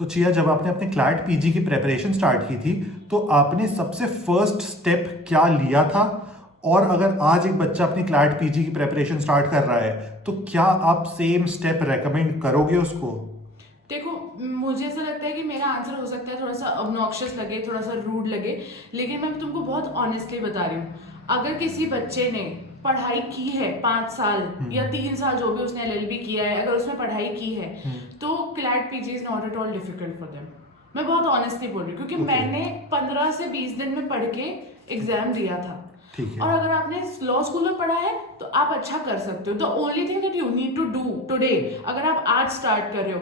तो चिया, जब आपने अपने क्लैट पीजी की प्रेपरेशन स्टार्ट की थी तो आपने सबसे फर्स्ट स्टेप क्या लिया था? और अगर आज एक बच्चा अपनी क्लैट पीजी की प्रेपरेशन स्टार्ट कर रहा है तो क्या आप सेम स्टेप रेकमेंड करोगे उसको? देखो, मुझे ऐसा लगता है कि मेरा आंसर हो सकता है थोड़ा सा ऑब्नॉक्शियस लगे, थोड़ा सा रूड लगे, लेकिन मैं तुमको बहुत ऑनेस्टली बता रही हूँ। अगर किसी बच्चे ने पढ़ाई की है 5 साल या 3 साल, जो भी उसने एलएलबी किया है, अगर उसने पढ़ाई की है तो CLAT PG is not at all difficult for them. मैं बहुत ऑनेस्टली बोल रही हूँ क्योंकि ओके, मैंने 15 से 20 दिन में पढ़ के एग्जाम दिया था। ठीक और है। अगर आपने लॉ स्कूल में पढ़ा है तो आप अच्छा कर सकते हो। The only thing that you need to do today, अगर आप आज स्टार्ट कर रहे हो,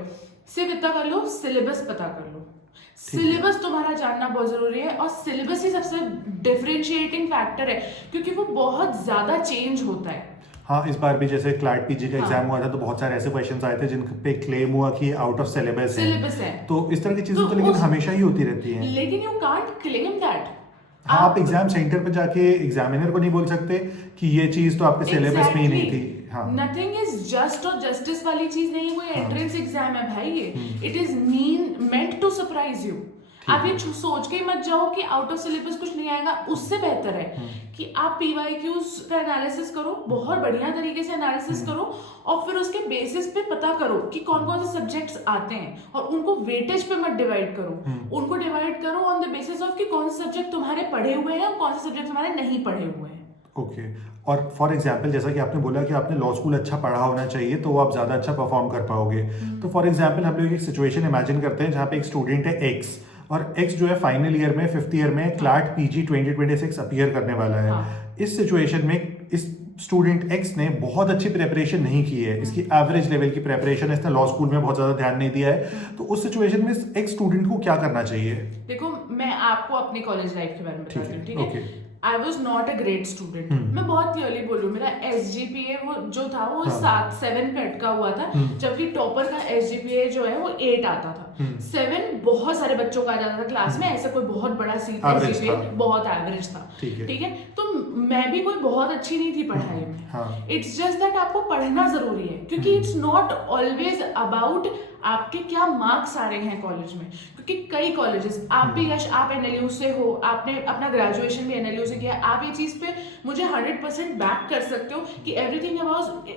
सिर्फ इतना कर लो, सिलेबस पता कर लो। ठीक है। सिलेबस तुम्हारा जानना बहुत जरूरी है, और सिलेबस ही सबसे डिफरेंशिएटिंग फैक्टर है क्योंकि वो बहुत ज्यादा चेंज होता है। हाँ, इस बार भी जैसे क्लैट पीजी का एग्जाम हाँ, हुआ था तो बहुत सारे ऐसे क्वेश्चंस आए थे जिन पे क्लेम हुआ कि आउट ऑफ सिलेबस हैं। सिलेबस है। तो इस तरह की तो चीज़ें तो लेकिन उस हमेशा ही होती रहती हैं। लेकिन यू कांट क्लेम दैट। हाँ, आप आप एग्जाम सेंटर पे जाके एग्जामिनर को नहीं बोल सकते कि ये चीज़ तो आपके सिलेबस में ही नहीं थी। हाँ। नथिंग इज जस्ट और जस्टिस वाली चीज नहीं है, कोई हाँ। एंट्रेंस एग्जाम है भाई ये। It is meant to surprise you. ठीक आप ये है। सोच के ही मत जाओ कि आउट ऑफ सिलेबस कुछ नहीं आएगा। उससे बेहतर है कि आप पीवाईक्यूज का एनालिसिस करो, बहुत बढ़िया तरीके से एनालिसिस करो, और फिर उसके बेसिस पे पता करो कि कौन कौन से सब्जेक्ट्स आते हैं, और उनको वेटेज पे मत डिवाइड करो। उनको डिवाइड करो ऑन द बेसिस ऑफ कि कौन से सब्जेक्ट तुम्हारे पढ़े हुए हैं और कौन से सब्जेक्ट तुम्हारे नहीं पढ़े हुए हैं। ओके। और फॉर एग्जाम्पल, जैसा कि आपने बोला कि आपने लॉ स्कूल अच्छा पढ़ा होना चाहिए तो आप ज़्यादा अच्छा परफॉर्म कर पाओगे। तो फॉर एग्जाम्पल हम लोग एक सिचुएशन इमेजिन करते हैं जहाँ पे एक स्टूडेंट है एक्स, और एक्स जो है फाइनल ईयर में 5th ईयर में क्लैट पीजी 2026 अपीयर करने वाला है। हाँ। इस सिचुएशन में इस स्टूडेंट एक्स ने बहुत अच्छी प्रेपरेशन नहीं की है, इसकी एवरेज लेवल की प्रेपरेशन है, इसने लॉ स्कूल में बहुत ज़्यादा ध्यान नहीं दिया है। तो उस सिचुएशन में एक्स स्टूडेंट को क्या करना चाहिए? देखो, मैं आपको अपनी कॉलेज लाइफ के बारे में ठीक बताती हूँ, है। ठीक है। Okay. I was not a great student. मैं बहुत क्लियरली बोलूँ, मेरा SGPA वो जो था वो हाँ। 7 पे अटका हुआ था, जबकि टॉपर का SGPA जो है वो 8 आता था। 7 बहुत सारे बच्चों का आ जाता था क्लास में, ऐसा कोई बहुत बड़ा सीट Average SGPA था। बहुत एवरेज था। ठीक है। ठीक है, तो मैं भी कोई बहुत अच्छी नहीं थी पढ़ाई में। हाँ। इट्स जस्ट दैट आपको पढ़ना जरूरी है, क्योंकि इट्स नॉट ऑलवेज अबाउट आपके क्या मार्क्स आ रहे हैं कॉलेज में। क्योंकि कई कॉलेजेस, आप भी यश, आप NLU से हो, आपने अपना ग्रेजुएशन भी NLU से किया, आप ये चीज पे मुझे 100% बैक कर सकते हो कि एवरीथिंग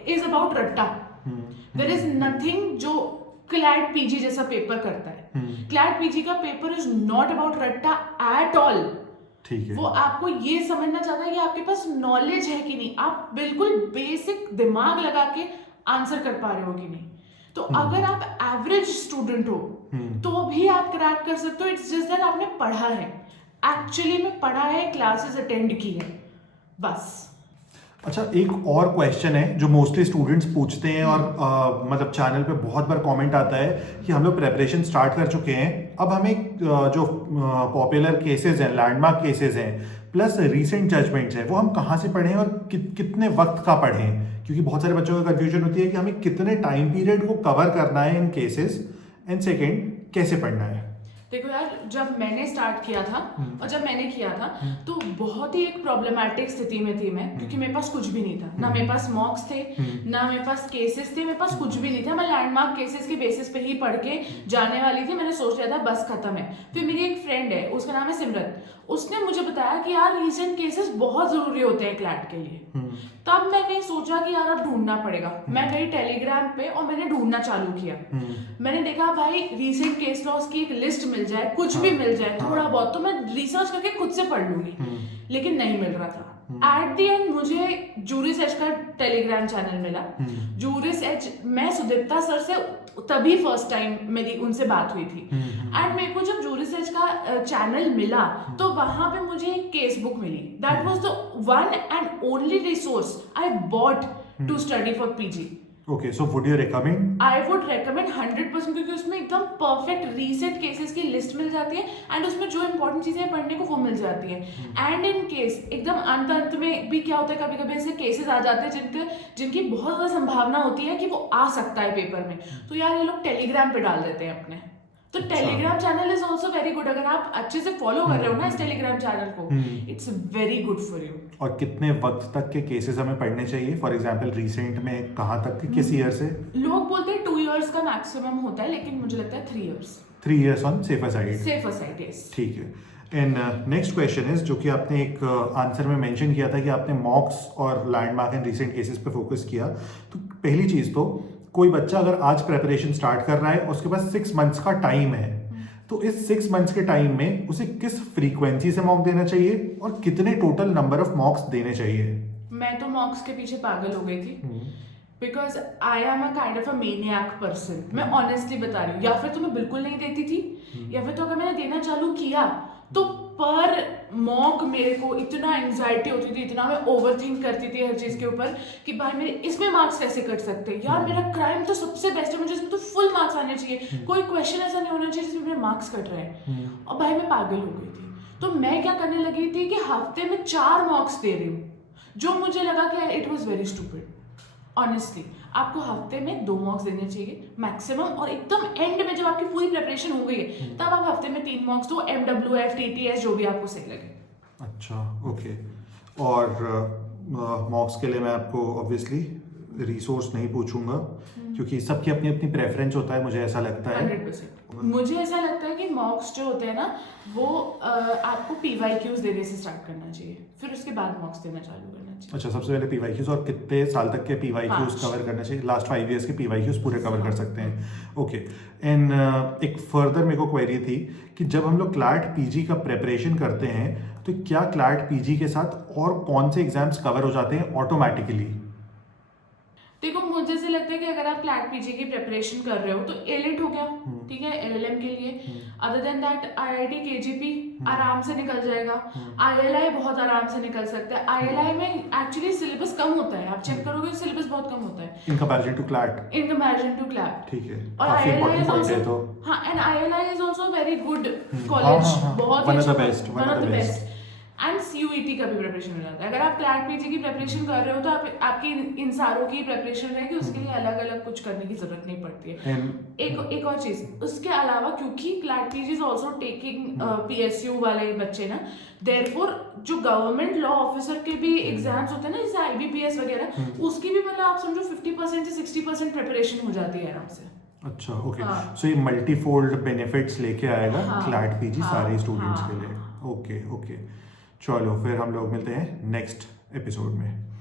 इज अबाउट रट्टा। देयर इज नथिंग जो क्लैट पीजी जैसा पेपर करता है। क्लैट पीजी का पेपर इज नॉट अबाउट रट्टा एट ऑल। ठीक है। वो आपको ये समझना चाहता है कि आपके पास नॉलेज है कि नहीं, आप बिल्कुल बेसिक दिमाग लगा के आंसर कर पा रहे हो कि नहीं। तो अगर आप एवरेज स्टूडेंट हो तो भी आप क्रैक कर सकते हो। इट्स जस्ट दैट आपने पढ़ा है, एक्चुअली में पढ़ा है, क्लासेस अटेंड की है, बस। अच्छा, एक और क्वेश्चन है जो मोस्टली स्टूडेंट्स पूछते हैं और मतलब चैनल पे बहुत बार कमेंट आता है कि हम लोग प्रेपरेशन स्टार्ट कर चुके हैं, अब हमें जो पॉपुलर केसेस हैं, लैंडमार्क केसेस हैं, प्लस रीसेंट जजमेंट्स हैं, वो हम कहाँ से पढ़ें और कितने वक्त का पढ़ें? क्योंकि बहुत सारे बच्चों को कन्फ्यूजन होती है कि हमें कितने टाइम पीरियड को कवर करना है इन केसेस, एंड सेकेंड कैसे पढ़ना है। देखो यार, जब मैंने स्टार्ट किया था और जब मैंने किया था तो बहुत ही एक प्रॉब्लमैटिक स्थिति में थी मैं, क्योंकि मेरे पास कुछ भी नहीं था। ना मेरे पास मॉक्स थे, ना मेरे पास केसेस थे, मेरे पास कुछ भी नहीं था। मैं लैंडमार्क केसेस के बेसिस पे ही पढ़ के जाने वाली थी। मैंने सोच लिया था बस खत्म है। फिर मेरी एक फ्रेंड है, उसका नाम है सिमरत, उसने मुझे बताया कि यार रीसेंट केसेस बहुत जरूरी होते हैं क्लैट के लिए। तब मैंने सोचा कि यार अब ढूंढना पड़ेगा। मैं गई टेलीग्राम पे और मैंने ढूंढना चालू किया। मैंने देखा भाई रीसेंट केस लॉस की एक लिस्ट मिल जाए, कुछ भी मिल जाए थोड़ा बहुत, तो मैं रिसर्च करके खुद से पढ़ लूंगी, लेकिन नहीं मिल रहा था। एट द एंड मुझे जूरिस एज का टेलीग्राम चैनल मिला। जूरिस एज, मैं सुदीप्ता सर से तभी फर्स्ट टाइम मेरी उनसे बात हुई थी। एंड मेरे को जब जूरिस एज का चैनल मिला तो वहां पे मुझे एक केस बुक मिली। That was the one and only resource I bought to study for PG। Okay, so would you recommend? I would recommend 100%, क्योंकि उसमें एकदम परफेक्ट रीसेट केसेस की लिस्ट मिल जाती है, एंड उसमें जो इंपॉर्टेंट चीजें पढ़ने को वो मिल जाती है। एंड इन केस एकदम अंत में भी क्या होता है, कभी कभी ऐसे केसेस आ जाते हैं जिनकी बहुत ज्यादा संभावना होती है कि वो आ सकता है पेपर में, तो यार ये लोग टेलीग्राम पे डाल देते हैं अपने। तो Telegram channel is also very good. अगर आप अच्छे से फॉलो कर रहे हो ना इस टेलीग्राम चैनल को, it's very good for you. और कितने वक्त तक के केसेस हमें पढ़ने चाहिए? फॉर एग्जांपल रिसेंट में कहाँ तक, किस ईयर से? लोग बोलते हैं 2 years का मैक्सिमम होता है, लेकिन मुझे लगता है 3 years। 3 years on safer side. Safer side, yes. ठीक है। एंड नेक्स्ट क्वेश्चन इज, जो कि आपने एक आंसर में मेंशन किया था कि आपने मॉक्स और लैंडमार्क एंड रिसेंट केसेस पे फोकस किया। तो पहली चीज़ तो, कोई बच्चा अगर आज प्रेपरेशन स्टार्ट कर रहा है, उसके पास 6 मंथ्स का टाइम है, तो इस 6 मंथ्स के टाइम में उसे किस फ्रीक्वेंसी से मॉक देना चाहिए और कितने टोटल नंबर ऑफ मॉक्स देने चाहिए? मैं तो मॉक्स के पीछे पागल हो गई थी, because I am a kind of a maniac person. मैं ऑनेस्टली बता रही हूँ, या फिर तो मैं बिल्कुल नहीं देती थी, या फिर तो अगर मैंने देना चालू किया तो पर मॉक मेरे को इतना एंजाइटी होती थी, इतना मैं ओवर थिंक करती थी हर चीज़ के ऊपर कि भाई मेरे इसमें मार्क्स कैसे कट सकते हैं यार, मेरा क्राइम तो सबसे बेस्ट है, मुझे इसमें तो फुल मार्क्स आने चाहिए, कोई क्वेश्चन ऐसा नहीं होना चाहिए जिसमें मेरे मार्क्स कट रहे हैं। और भाई मैं पागल हो गई थी। तो मैं क्या करने लगी थी कि हफ्ते में 4 मॉक्स दे रही हूँ, जो मुझे लगा कि it was very stupid. Honestly आपको हफ्ते में 2 मॉक्स देने चाहिए मैक्सिमम, और एकदम एंड में जब आपकी पूरी प्रिपरेशन हो गई है तब आप हफ्ते में 3 मॉक्स दो, MWF TTS जो भी आपको सही लगे। अच्छा, ओके। और मॉक्स के लिए मैं आपको ऑब्वियसली रिसोर्स नहीं पूछूंगा, क्योंकि सबकी अपनी अपनी प्रेफरेंस होता है, मुझे ऐसा लगता है। 100%। मुझे ऐसा लगता है कि मॉक्स जो होते हैं ना, वो आपको PYQs देने से स्टार्ट करना चाहिए, फिर उसके बाद मॉक्स देना चालू करना चाहिए। अच्छा, सबसे पहले PYQs, और कितने साल तक के PYQs 5 कवर करना चाहिए? लास्ट 5 years के PYQs पूरे कवर कर सकते हैं। ओके। एंड एक फर्दर मेरे को क्वेरी थी कि जब हम लोग क्लैट PG का प्रेपरेशन करते हैं, तो क्या क्लैट PG के साथ और कौन से एग्जाम्स कवर हो जाते हैं ऑटोमेटिकली? देखो, मुझे ऐसे लगता है कि अगर आप क्लैट PG की प्रिपरेशन कर रहे हो तो एलिट हो गया, ठीक है, LLM के लिए। Other than that IIT KGP आराम से निकल जाएगा, ILI बहुत आराम से निकल सकता है। ILI में एक्चुअली सिलेबस कम होता है, आप चेक करोगे सिलेबस बहुत कम होता है in comparison to CLAT. In comparison to CLAT. ठीक है, और काफी ILI इंपॉर्टेंट is पॉइंट है also, तो। हाँ, and ILI is also very good college, बहुत One of the अच्छा, best, one one of of the the best. best। And CUET का भी प्रिपरेशन हो जाता है। अगर आप क्लैट PG की प्रिपरेशन कर रहे हो तो आपकी इन सारों की प्रिपरेशन रहेगी, उसके लिए अलग अलग कुछ करने की जरूरत नहीं पड़ती है। एक और चीज उसके अलावा, क्योंकि CLAT PG is also taking PSU वाले बच्चे ना, देयरफॉर जो गवर्नमेंट लॉ ऑफिसर के भी एग्जाम्स होते हैं ना, जैसे IBPS वगैरह, उसकी भी मतलब आप समझो 50% से 60% प्रिपरेशन हो जाती है आराम से। अच्छा, ओके। हाँ। सो ये मल्टीफोल्ड बेनिफिट्स लेके आएगा हाँ, क्लैट PG हाँ, सारे स्टूडेंट्स हाँ, के लिए। हाँ। Okay, okay. चलो फिर हम लोग मिलते हैं नेक्स्ट एपिसोड में।